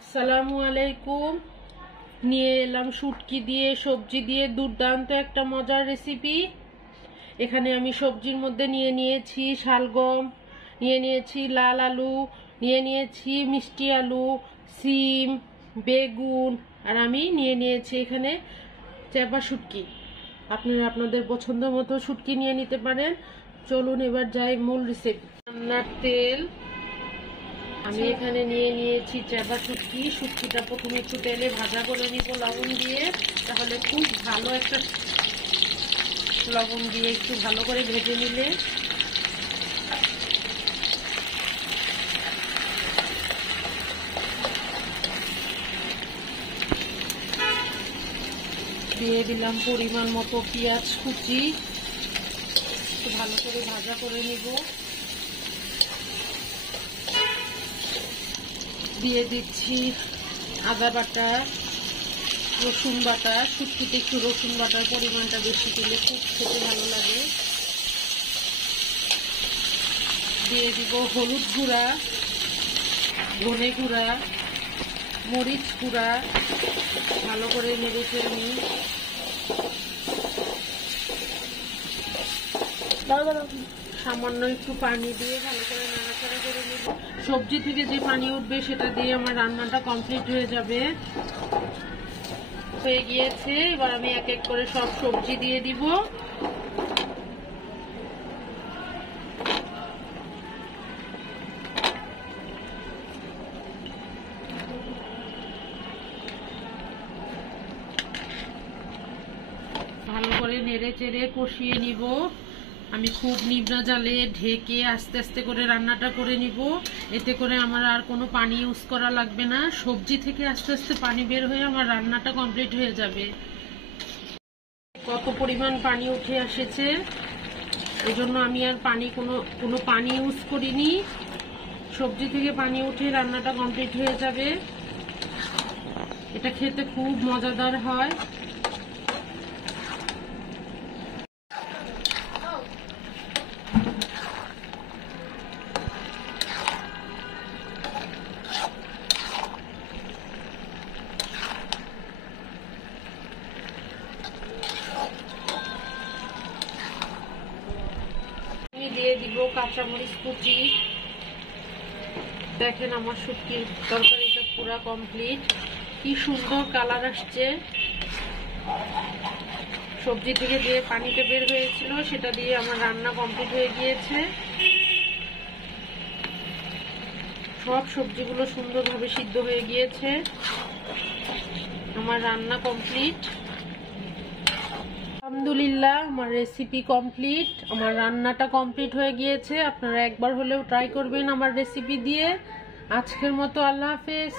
আসসালামু আলাইকুম। নিয়ে এলাম শুটকি দিয়ে সবজি দিয়ে দুর্দান্ত একটা মজার রেসিপি। এখানে আমি সবজির মধ্যে নিয়ে নিয়েছি শালগম, নিয়ে নিয়েছি লাল আলু, নিয়ে নিয়েছি মিষ্টি আলু, সিম, বেগুন, আর আমি নিয়ে নিয়েছি এখানে চেপা শুটকি। আপনারা আপনাদের পছন্দ মতো শুটকি নিয়ে নিতে পারেন। চলুন এবার যাই মূল রেসিপি। রান্নার তেল আমি এখানে নিয়ে নিয়েছি চেপা শুটকি। শুটকিটা প্রথমে একটু তেলে ভাজা করে নিব লবণ দিয়ে, তাহলে খুব ভালো একটা লবণ দিয়ে একটু ভালো করে ভেজে নিলে দিয়ে দিলাম পরিমাণ মতো পেঁয়াজ কুচি, একটু ভালো করে ভাজা করে নিব। দিয়ে দিচ্ছি আদা বাটা, রসুন বাটা। শুটকিতে একটু রসুন বাটার পরিমাণটা বেশি দিলে খুব খেতে ভালো লাগে। দিয়ে দিব হলুদ গুঁড়া, ধনে গুঁড়া, মরিচ গুঁড়া, ভালো করে নেড়ে চেড়ে নিই। সামান্য একটু পানি দিয়ে ভালো করে নাড়াচাড়া করে নেব। সবজি থেকে যে পানি উঠবে সেটা দিয়ে আমার রান্নাটা কমপ্লিট হয়ে যাবে। হয়ে গিয়েছে, এবার আমি এক এক করে সব সবজি দিয়ে দিব। ভালো করে নেড়ে চেড়ে কষিয়ে নিব। আমি খুব নিভনা জালে ঢেকে আস্তে আস্তে করে রান্নাটা করে নিব। এতে করে আমার আর কোনো পানি ইউজ করা লাগবে না। সবজি থেকে আস্তে আস্তে পানি বের হয়ে আমার রান্নাটা কমপ্লিট হয়ে যাবে। কত পরিমাণ পানি উঠে এসেছে, এই জন্য আমি আর কোনো পানি ইউজ করিনি। সবজি থেকে পানি উঠে রান্নাটা কমপ্লিট হয়ে যাবে। এটা খেতে খুব মজাদার হয়। দিয়ে দিব কাঁচামরিচ কুচি। দেখেন আমার শুটকির তরকারিটা পুরো কমপ্লিট। কি সুন্দর কালার আসছে। সবজি থেকে যে পানিটা বের হয়েছিল সেটা দিয়ে আমার রান্না কমপ্লিট হয়ে গিয়েছে। সব সবজিগুলো সুন্দরভাবে সিদ্ধ হয়ে গিয়েছে। আমার রান্না কমপ্লিট। আলহামদুলিল্লাহ, আমার রেসিপি কমপ্লিট। আমার রান্নাটা কমপ্লিট হয়ে গিয়েছে। আপনারা একবার হলেও ট্রাই করবেন আমার রেসিপি দিয়ে। আজকের মতো আল্লাহ হাফেজ।